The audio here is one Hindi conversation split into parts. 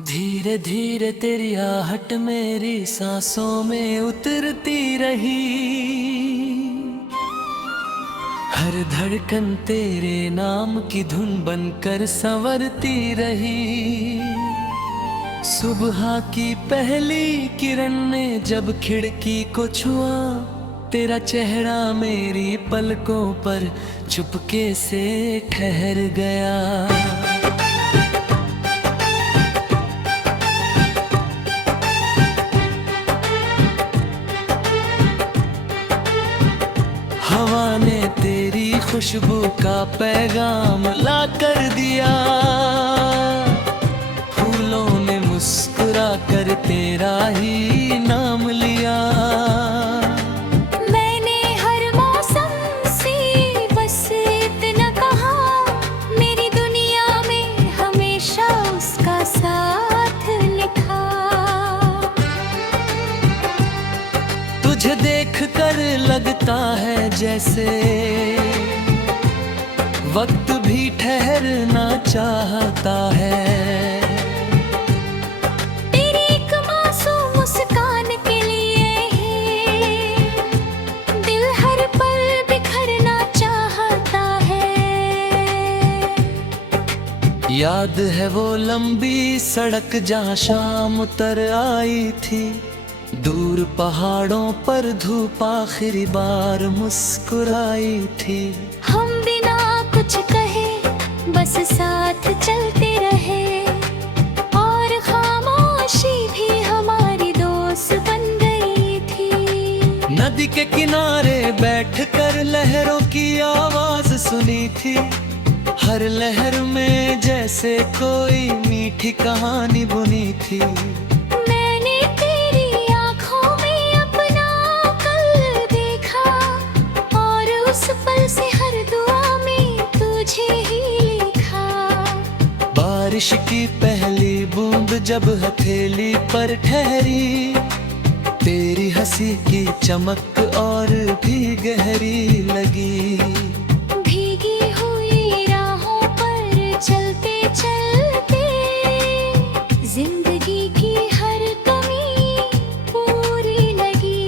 धीरे धीरे तेरी आहट मेरी सांसों में उतरती रही। हर धड़कन तेरे नाम की धुन बनकर संवरती रही। सुबह की पहली किरण ने जब खिड़की को छुआ, तेरा चेहरा मेरी पलकों पर चुपके से ठहर गया। हवा ने तेरी खुशबू का पैगाम ला कर दिया। फूलों ने मुस्कुरा कर तेरा ही नाम लिया। मैंने हर मौसम से बस इतना कहा, मेरी दुनिया में हमेशा उसका साथ लिखा। तुझे देख कर लगता है जैसे वक्त भी ठहरना चाहता है। तेरी एक मासूम मुस्कान के लिए ही दिल हर पल बिखरना चाहता है। याद है वो लंबी सड़क जहाँ शाम उतर आई थी। दूर पहाड़ों पर धूप आखिरी बार मुस्कुराई थी। हम बिना कुछ कहे बस साथ चलते रहे, और खामोशी भी हमारी दोस्त बन गई थी। नदी के किनारे बैठकर लहरों की आवाज सुनी थी। हर लहर में जैसे कोई मीठी कहानी बुनी थी। बारिश की पहली बूंद जब हथेली पर ठहरी, तेरी हंसी की चमक और भी गहरी लगी। भीगी हुई राहों पर चलते चलते जिंदगी की हर कमी पूरी लगी।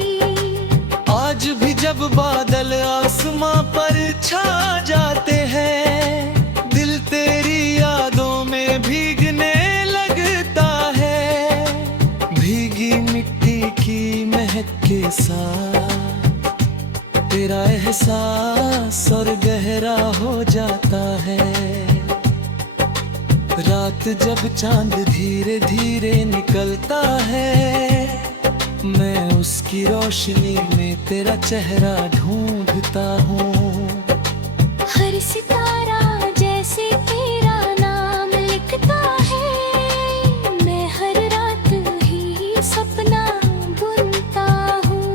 आज भी जब बादल आसमां पर छा जाते हैं, दिल तेरी यादों में भीगने लगता है। भीगी मिट्टी की महक के साथ तेरा एहसास और गहरा हो जाता है। रात जब चांद धीरे धीरे निकलता है, मैं उसकी रोशनी में तेरा चेहरा ढूंढता हूँ। हर सितारा जैसे तेरा नाम लिखता है, मैं हर रात ही सपना बुनता हूँ।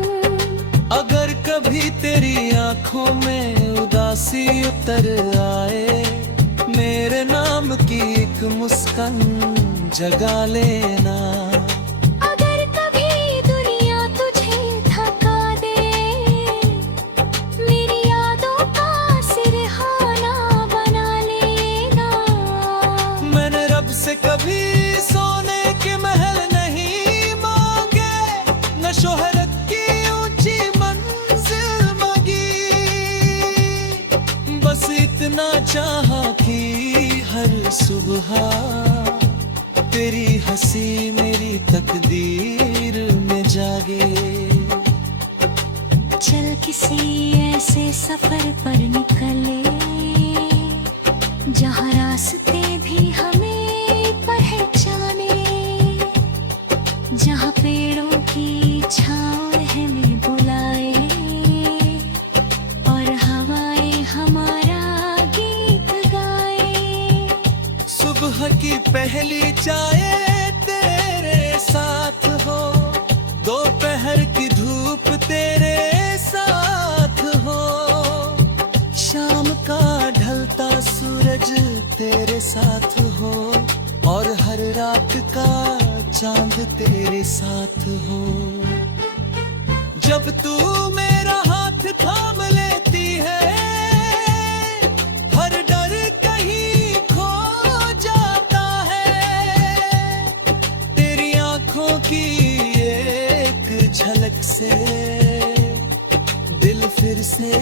अगर कभी तेरी आंखों में उदासी उतर आए, मेरे नाम की एक मुस्कान जगा लेना। अगर कभी दुनिया तुझे थका दे, मेरी यादों का सिरहाना बना लेना। मैंने रब से कभी सोने के महल नहीं मांगे, न शोहरत की ऊंची मंजिल मांगी। बस इतना चाहा कि हर सुबह तेरी हंसी मेरी तकदीर में जागे। चल किसी ऐसे सफर पर निकले, जहाँ रास्ते भी हमें पहचाने, जहाँ पेड़ों की छाँव हमें बुलाए, और हवाएं हमारा गीत गाए। सुबह की पहली चाय तेरे साथ हो, दोपहर की धूप तेरे साथ हो, शाम का ढलता सूरज तेरे साथ हो, और हर रात का चांद तेरे साथ हो। जब तू मेरा हाथ थाम लेती है, हर डर कहीं खो जाता है।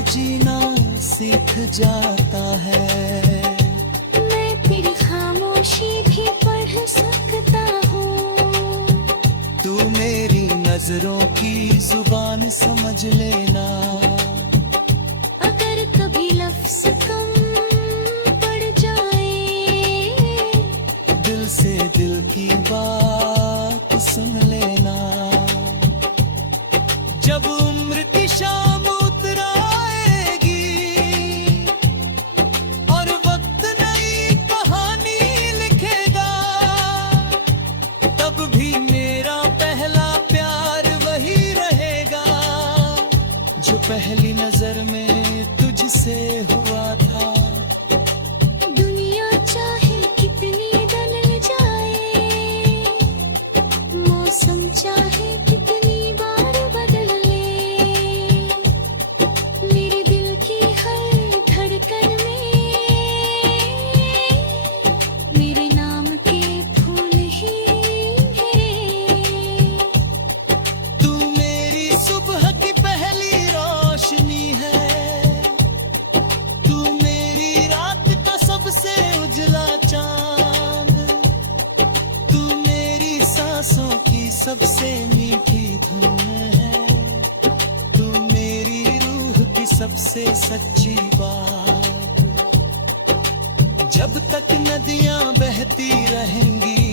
जीना सीख जाता है। मैं फिर खामोशी भी पढ़ सकता हूँ। तू मेरी नजरों की जुबान समझ लेना। अगर कभी लफ्ज कम पड़ जाए, दिल से दिल की बात सुन लेना। जब उम्र की शाम उतर आएगी और वक्त नई कहानी लिखेगा, तब भी मेरा पहला प्यार वही रहेगा जो पहली नजर में तुझसे हुआ था। दुनिया चाहे कितनी बदल जाए, मौसम चाहे कितनी बार बदल ले, मेरे दिल की हर धड़कन में मेरे नाम के फूल ही हैं। तू मेरी सुबह की पहली रोशनी है, तू मेरी रात का सबसे उजला चांद, तू मेरी सांसों की सबसे मीठी धुन है, तू मेरी रूह की सबसे सच्ची बात। जब तक नदियां बहती रहेंगी,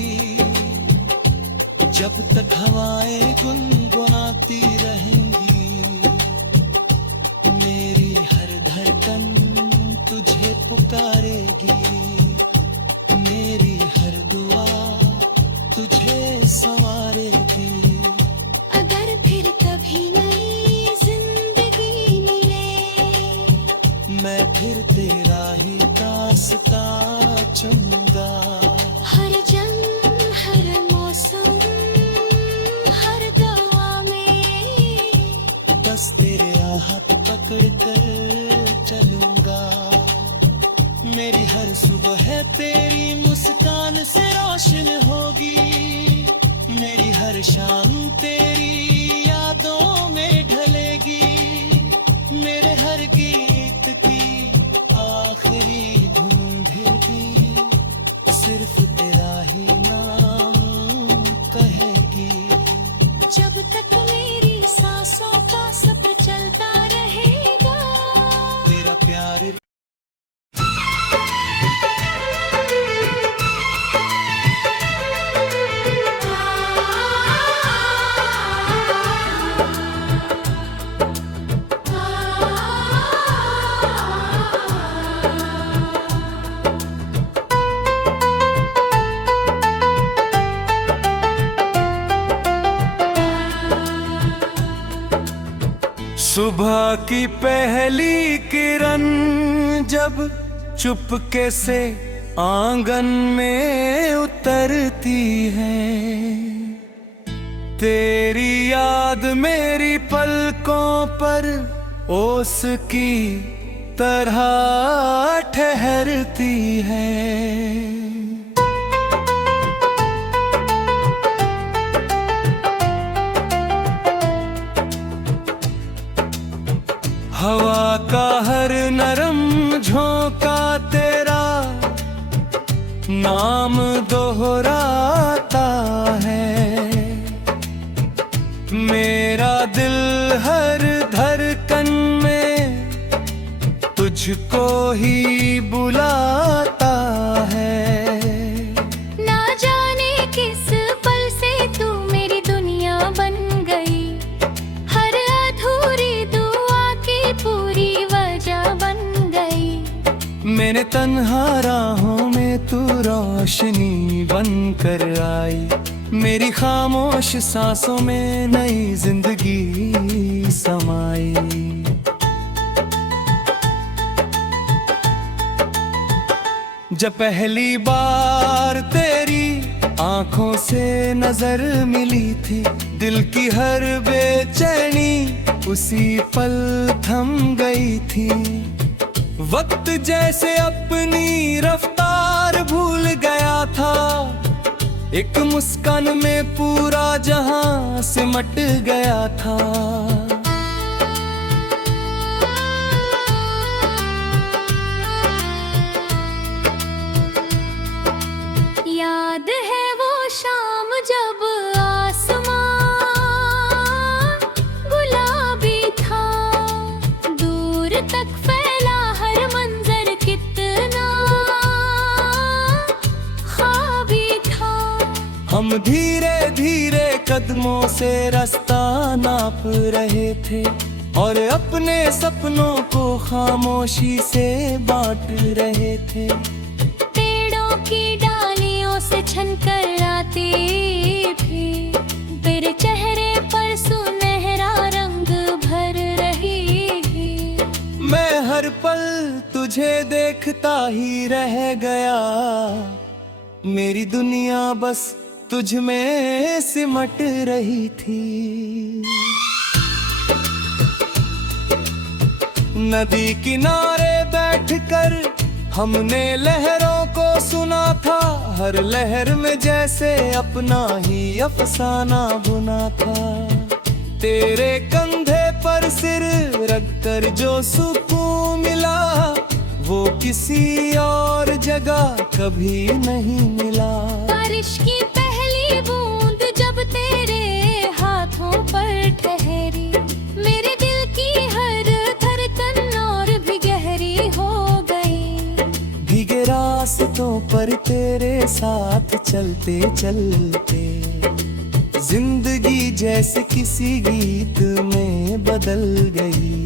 जब तक हवाएं गुनगुनाती रहेंगी, मेरी हर धड़कन तुझे पुकारेगी, मेरी हर दुआ तुझे संवारेगी। अगर फिर कभी नई जिंदगी मिले, मैं फिर तेरा ही रास्ता चुनूंगा। हर जन्म हर मौसम हर दवा में बस तेरे हाथ पकड़ कर चलूंगा। मेरी हर सुबह तेरी मुस्कान से रोशन होगी, मेरी हर शाम तेरी यादों में ढलेगी, मेरे हर गीत की आखिरी धुन भी सिर्फ तेरा ही नाम कहेगी। जब तक मेरी सांसों का सफर चलता रहेगा, तेरा प्यार सुबह की पहली किरण जब चुपके से आंगन में उतरती है, तेरी याद मेरी पलकों पर ओस की तरह ठहरती है। हवा का हर नरम झोंका तेरा नाम दोहराता है, मेरा दिल हर धड़कन में तुझको ही बुलाता है। ना जाने किस पल से तू मेरी दुनिया बन गई, हर अधूरी दुआ की पूरी वजह बन गई। मैंने तन्हा राहों में तू रोशनी बन कर आई, मेरी खामोश सांसों में नई जिंदगी समाई। जब पहली बार तेरी आंखों से नजर मिली थी, दिल की हर बेचैनी उसी पल थम गई थी। वक्त जैसे अपनी रफ्तार भूल गया था, एक मुस्कान में पूरा जहां सिमट गया था। हम धीरे धीरे कदमों से रास्ता नाप रहे थे और अपने सपनों को खामोशी से बांट रहे थे। पेड़ों की डालियों से छनकर आती भी तेरे चेहरे पर सुनहरा रंग भर रही। मैं हर पल तुझे देखता ही रह गया, मेरी दुनिया बस तुझ में सिमट रही थी। नदी किनारे बैठकर हमने लहरों को सुना था, हर लहर में जैसे अपना ही अफसाना बुना था। तेरे कंधे पर सिर रखकर जो सुकून मिला वो किसी और जगह कभी नहीं मिला। बारिश की पहली बूंद जब तेरे हाथों पर ठहरी, मेरे दिल की हर धड़कन और भी गहरी हो गई। भीगे रास्तों पर तेरे साथ चलते चलते जिंदगी जैसे किसी गीत में बदल गई।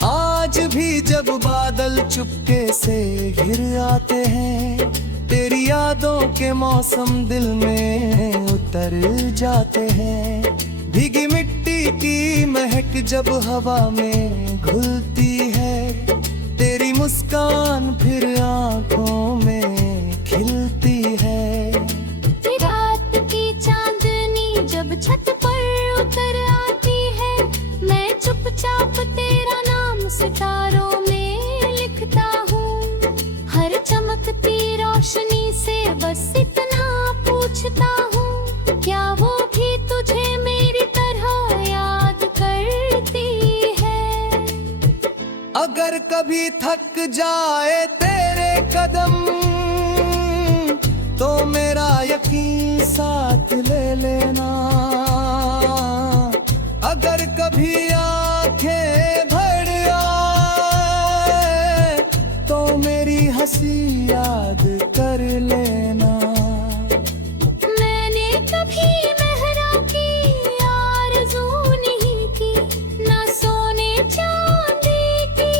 आज भी जब बादल चुपके से घिर आते हैं, तेरी यादों के मौसम दिल में उतर जाते हैं। भीगी मिट्टी की महक जब हवा में घुलती है, तेरी मुस्कान फिर आंखों में खिलती है। रात की चांदनी जब छत पर उतर आती है, मैं चुपचाप तेरा नाम सितारों में लिखता हूँ। हर चमकती रोशनी से बस इतना पूछता हूँ, क्या वो भी तुझे मेरी तरह याद करती है? अगर कभी थक जाए तेरे कदम तो मेरा यकीन साथ ले लेना। अगर कभी आंखें भर आए तो मेरी हंसी याद कर लेना। मैंने कभी मेहरा की आरज़ू नहीं की, ना सोने चांदी की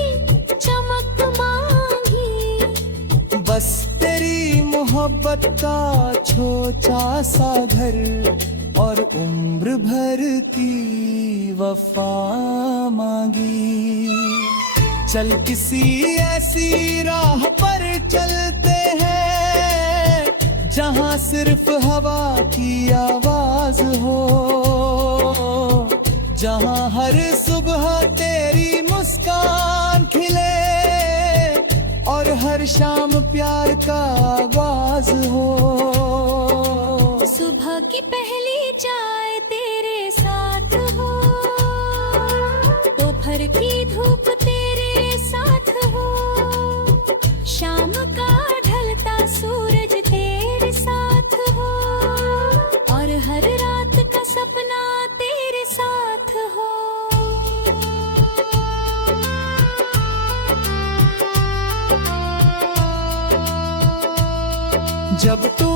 चमक मांगी। बस तेरी मोहब्बत का छोटा सा घर और उम्र भर की वफा मांगी। चल किसी ऐसी राह पर चलते हैं जहां सिर्फ हवा की आवाज हो, जहां हर सुबह तेरी मुस्कान खिले और हर शाम प्यार का आवाज हो। सुबह की पहली चाय तेरे साथ हो, दोपहर की धूप तेरे साथ हो, शाम का ढलता सूरज तेरे साथ हो और हर रात का सपना तेरे साथ हो। जब तू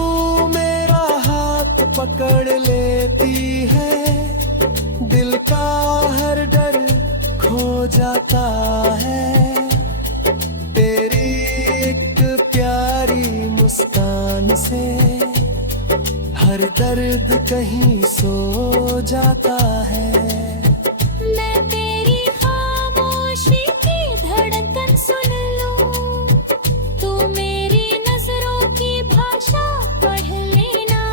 मेरा हाथ पकड़ लेती है, दिल का हर डर खो जाता है। तेरी एक प्यारी मुस्कान से हर दर्द कहीं सो जाता है। मैं तेरी खामोशी की धड़कन सुन लूं, तू मेरी नजरों की भाषा पढ़ लेना।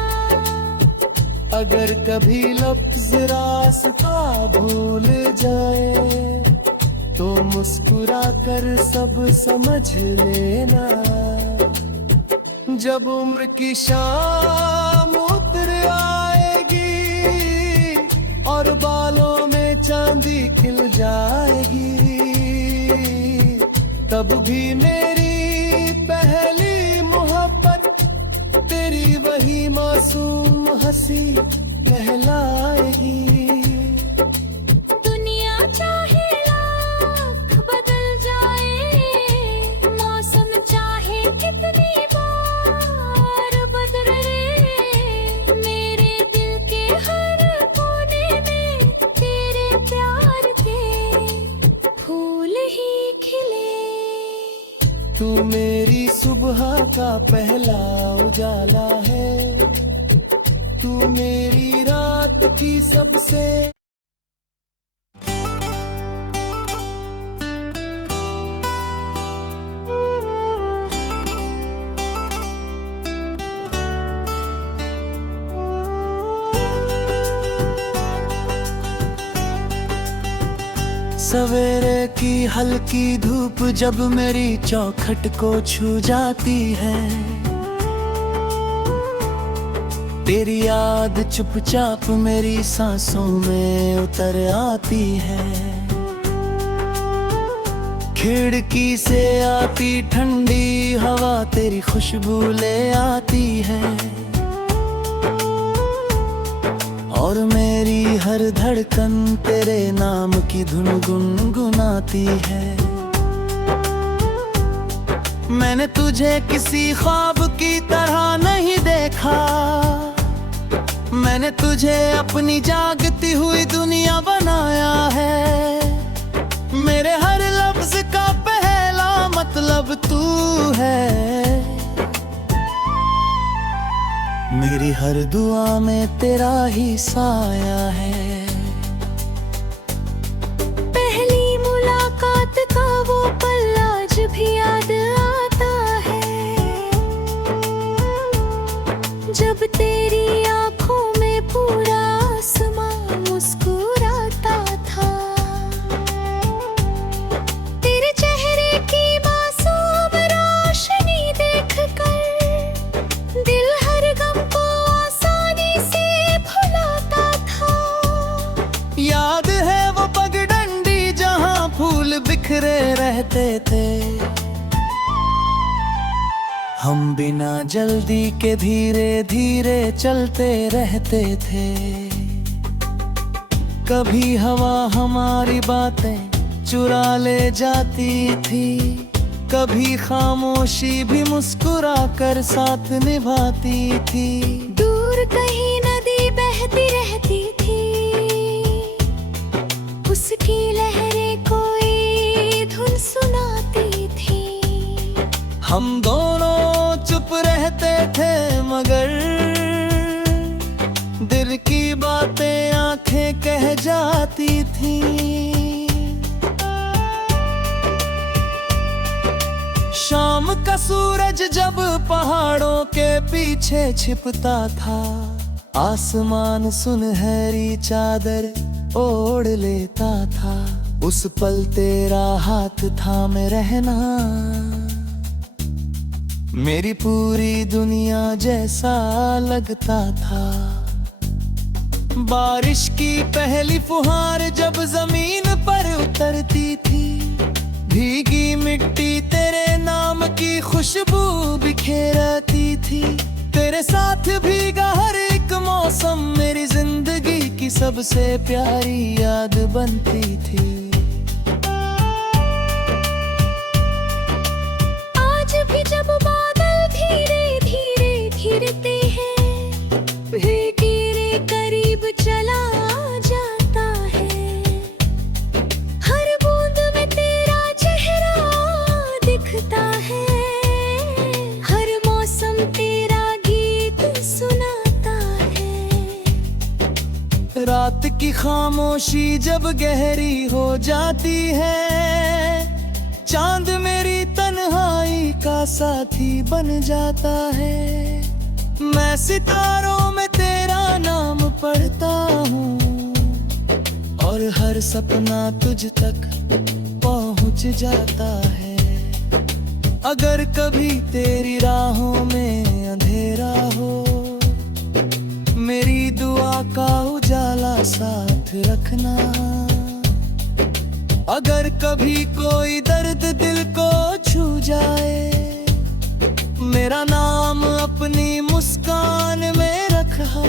अगर कभी लफ्ज रास्ता भूल जाए तो मुस्कुरा कर सब समझ लेना। जब उम्र की शाम उतर आएगी और बालों में चांदी खिल जाएगी, तब भी मेरी पहली मोहब्बत तेरी वही मासूम हंसी कहलाएगी। दुनिया चाहे लाख बदल जाए, तू मेरी सुबह का पहला उजाला है, तू मेरी रात की सबसे सवेरे की हल्की धूप जब मेरी चौखट को छू जाती है, तेरी याद चुपचाप मेरी सांसों में उतर आती है। खिड़की से आती ठंडी हवा तेरी खुशबू ले आती है, और मेरी हर धड़कन तेरे नाम की धुन गुनगुनाती है। मैंने तुझे किसी ख्वाब की तरह नहीं देखा, मैंने तुझे अपनी जागती हुई दुनिया बनाया है। मेरे हर लफ्ज का पहला मतलब तू है, मेरी हर दुआ में तेरा ही साया है। पहली मुलाकात का वो पल आज भी याद आता है, जब तेरी आंखों में पूरा आसमां मुस्कुराता था। तेरे चेहरे की मासूम रोशनी देखकर दिल हर गम को आसानी से भुलाता था। याद है वो पगडंडी जहाँ फूल बिखरे रहते थे, हम बिना जल्दी के धीरे धीरे चलते रहते थे। कभी हवा हमारी बातें चुरा ले जाती थी, कभी खामोशी भी मुस्कुरा कर साथ निभाती थी। दूर कहीं नदी बहती रहती थी, उसकी लहरें कोई धुन सुनाती थी। हम दोनों चुप रहते थे मगर दिल की बातें आंखें कह जाती थी। शाम का सूरज जब पहाड़ों के पीछे छिपता था, आसमान सुनहरी चादर ओढ़ लेता था। उस पल तेरा हाथ थामे रहना मेरी पूरी दुनिया जैसा लगता था। बारिश की पहली फुहार जब जमीन पर उतरती थी, भीगी मिट्टी तेरे नाम की खुशबू बिखेरती थी। तेरे साथ भीगा हर एक मौसम मेरी जिंदगी की सबसे प्यारी याद बनती थी। आज भी जब बादल धीरे धीरे घिरते हैं, भीगे करीब चला जाता है। हर बूंद में तेरा चेहरा दिखता है, हर मौसम तेरा गीत सुनाता है। रात की खामोशी जब गहरी हो जाती है, चांद मेरी तन्हाई का साथी बन जाता है। मैं सितारों में तेरा नाम पढ़ता हूँ, और हर सपना तुझ तक पहुँच जाता है। अगर कभी तेरी राहों में अंधेरा हो, मेरी दुआ का उजाला साथ रखना। अगर कभी कोई दर्द दिल को छू जाए, मेरा नाम अपनी मुस्कान में रखा।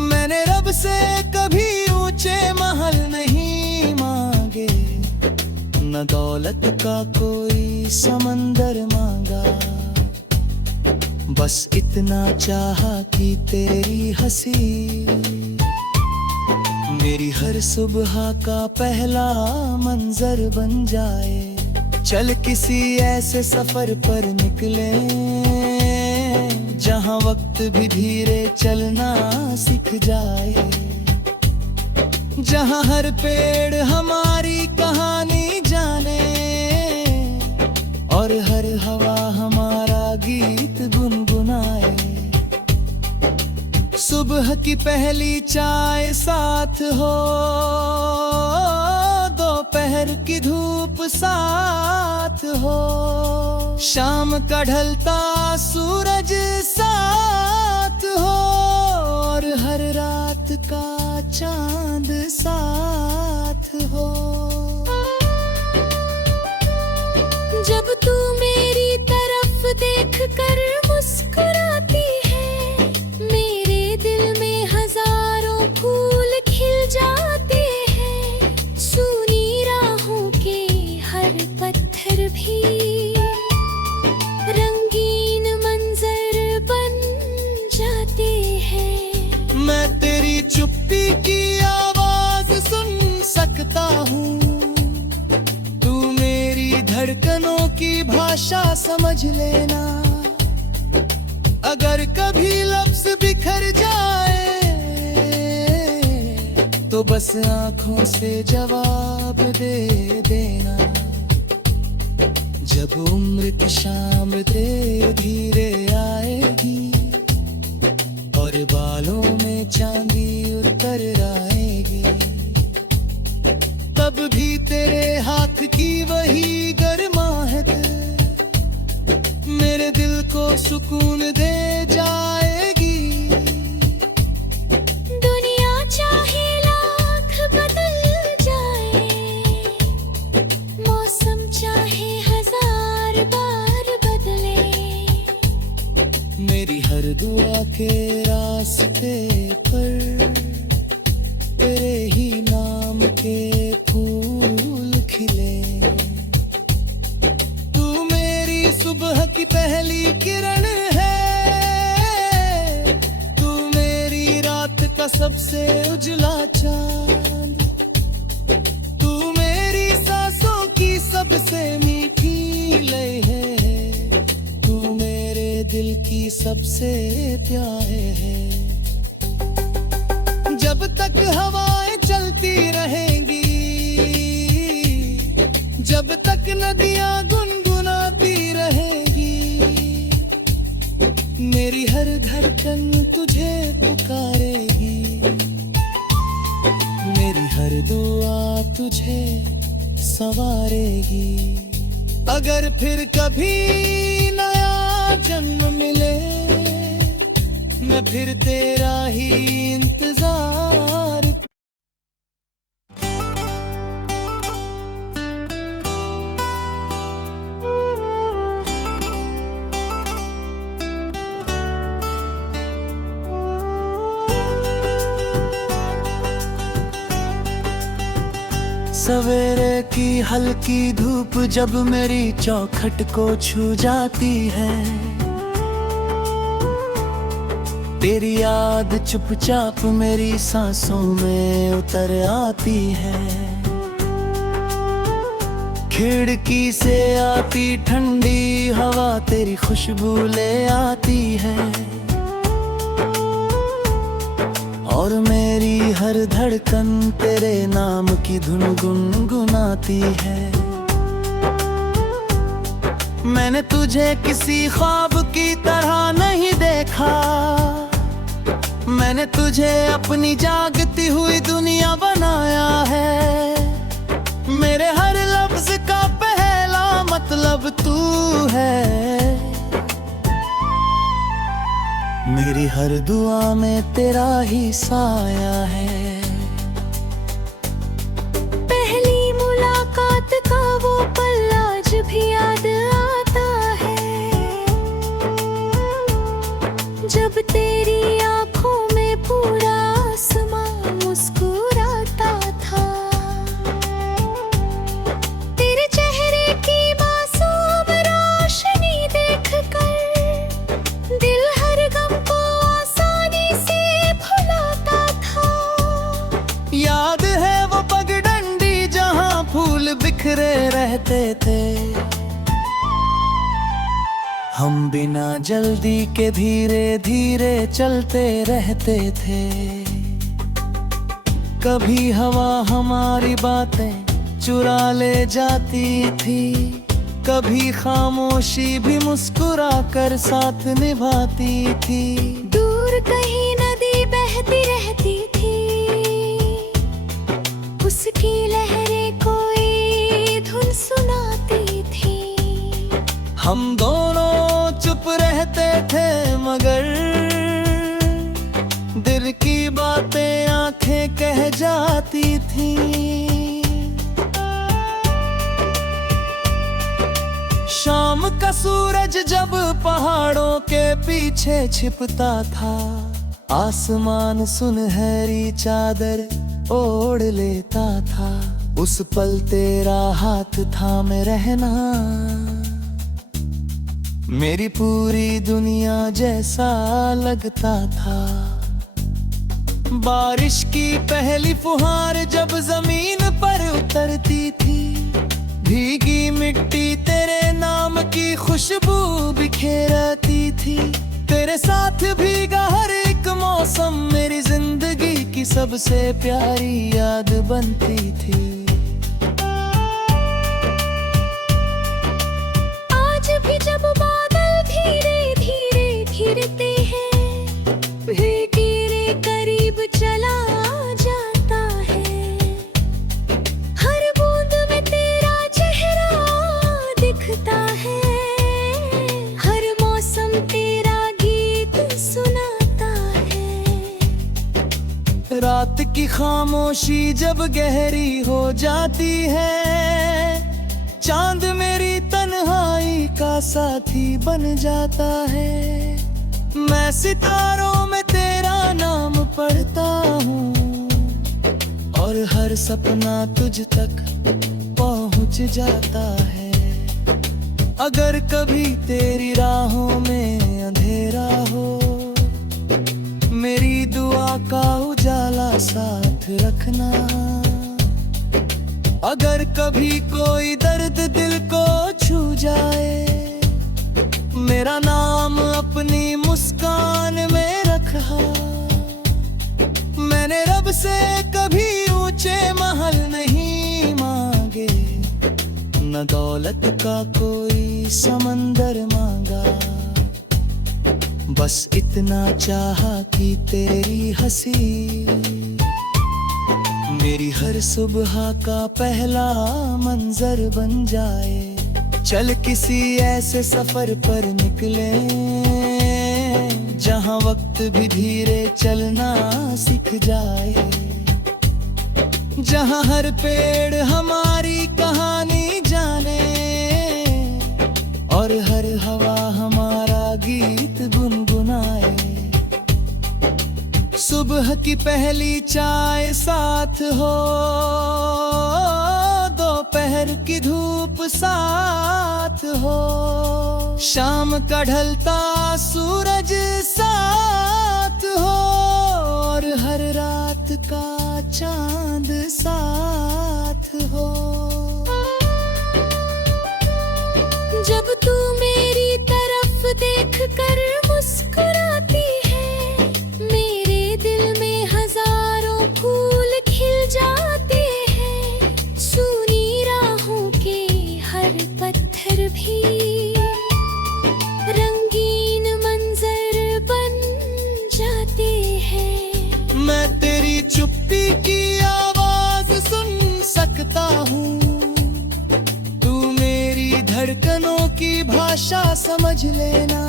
मैंने रब से कभी ऊंचे महल नहीं मांगे, न दौलत का कोई समंदर मांगा। बस इतना चाहा कि तेरी हंसी मेरी हर सुबह का पहला मंजर बन जाए। चल किसी ऐसे सफर पर निकले जहाँ वक्त भी धीरे चलना सीख जाए, जहाँ हर पेड़ हमारी कहानी जाने और हर हवा हमारा गीत गुनगुनाए। सुबह की पहली चाय साथ हो, दोपहर की धूप साथ हो, शाम का ढलता सूरज साथ हो और हर रात का चांद साथ हो। जब तू मेरी तरफ देखकर मुस्कुराती है, मेरे दिल में हजारों फूल खिल जाते हैं। सूनी राहों के हर पत्थर भी रंगीन मंजर बन जाते हैं। मैं तेरी चुप्पी की आवाज सुन सकता हूँ, धड़कनों की भाषा समझ लेना। अगर कभी लफ्ज बिखर जाए तो बस आंखों से जवाब दे देना। जब उम्र की शाम धीरे धीरे आएगी और बालों में चांदी उतर आएगी, तब भी तेरे हाथ की वही गर्माहट मेरे दिल को सुकून दे जाएगी। दुनिया चाहे लाख बदल जाए, मौसम चाहे हजार बार बदले, मेरी हर दुआ के रास्ते पर तेरे ही नाम के फूल खिले। तू मेरी सुबह की पहली किरण है, तू मेरी रात का सबसे उजला चांद, तू मेरी सांसों की सबसे मीठी लय है, तू मेरे दिल की सबसे प्यारे है। जब तक हवाएं चलती रहेंगी, जब तक नदियां गुनगुनाती रहेगी, मेरी हर धड़कन तुझे पुकारेगी, मेरी हर दुआ तुझे संवारेगी। अगर फिर कभी नया जन्म मिले, मैं फिर तेरा ही इंतजार। सवेरे की हल्की धूप जब मेरी चौखट को छू जाती है, तेरी याद चुपचाप मेरी सांसों में उतर आती है। खिड़की से आती ठंडी हवा तेरी खुशबू ले आती है और मेरी हर धड़कन तेरे नाम की धुन गुनगुनाती है। मैंने तुझे किसी ख्वाब की तरह नहीं देखा, मैंने तुझे अपनी जागती हुई दुनिया बनाया है। मेरे हर लफ्ज का पहला मतलब तू है, मेरी हर दुआ में तेरा ही साया है। पहली मुलाकात का वो पल आज भी याद आता है, जब तेरी आंखों में पूरा आसमां मुस्कुराता था। तेरे चेहरे की मासूम रोशनी देखकर दिल हर गम को आसानी से भुलाता था। याद है वो पगडंडी जहाँ फूल बिक बिखरे रहते थे। हम बिना जल्दी के धीरे धीरे चलते रहते थे। कभी हवा हमारी बातें चुरा ले जाती थी, कभी खामोशी भी मुस्कुरा कर साथ निभाती थी। दूर कहीं नदी बहती रहती थी, उसकी लहरें कोई धुन सुनाती थी। हम दोनों चुप रहते थे मगर दिल की बातें आंखें कह जाती थी। शाम का सूरज जब पहाड़ों के पीछे छिपता था, आसमान सुनहरी चादर ओढ़ लेता था। उस पल तेरा हाथ थामे रहना मेरी पूरी दुनिया जैसा लगता था। बारिश की पहली फुहार जब जमीन पर उतरती थी, भीगी मिट्टी तेरे नाम की खुशबू बिखेरती थी। तेरे साथ भीगा हर एक मौसम मेरी जिंदगी की सबसे प्यारी याद बनती थी। आज भी जब बादल धीरे धीरे घिरते हैं, भीगे करीब चला जाता है। हर बूंद में तेरा चेहरा दिखता है, हर मौसम तेरा गीत सुनाता है। रात की खामोशी जब गहरी हो जाती है, चांद मेरी तन्हाई का साथी बन जाता है। मैं सितारों में तेरा नाम पढ़ता हूँ और हर सपना तुझ तक पहुँच जाता है। अगर कभी तेरी राहों में अंधेरा हो, मेरी दुआ का उजाला साथ रखना। अगर कभी कोई दर्द दिल को छू जाए, मेरा नाम अपनी मुस्कान में रखा। मैंने रब से कभी ऊंचे महल नहीं मांगे, न दौलत का कोई समंदर मांगा। बस इतना चाहा कि तेरी हंसी मेरी हर सुबह का पहला मंजर बन जाए। चल किसी ऐसे सफर पर निकले जहां वक्त भी धीरे चलना सीख जाए, जहां हर पेड़ हमारी कहानी जाने और हर हवा हमारा गीत गुनगुनाए। सुबह की पहली चाय साथ हो, दोपहर की धूप साथ हो, शाम का ढलता सूरज साथ हो और हर रात का चांद साथ हो। जब तू मेरी तरफ देख कर मुस्कुराती है, मेरे दिल में हजारों फूल खिल जाते हैं। सुनी राहों के हर पत्थर भी रंगीन मंजर बन जाते हैं। मैं तेरी चुप्पी की आवाज सुन सकता हूँ, तू मेरी धड़कनों की भाषा समझ लेना।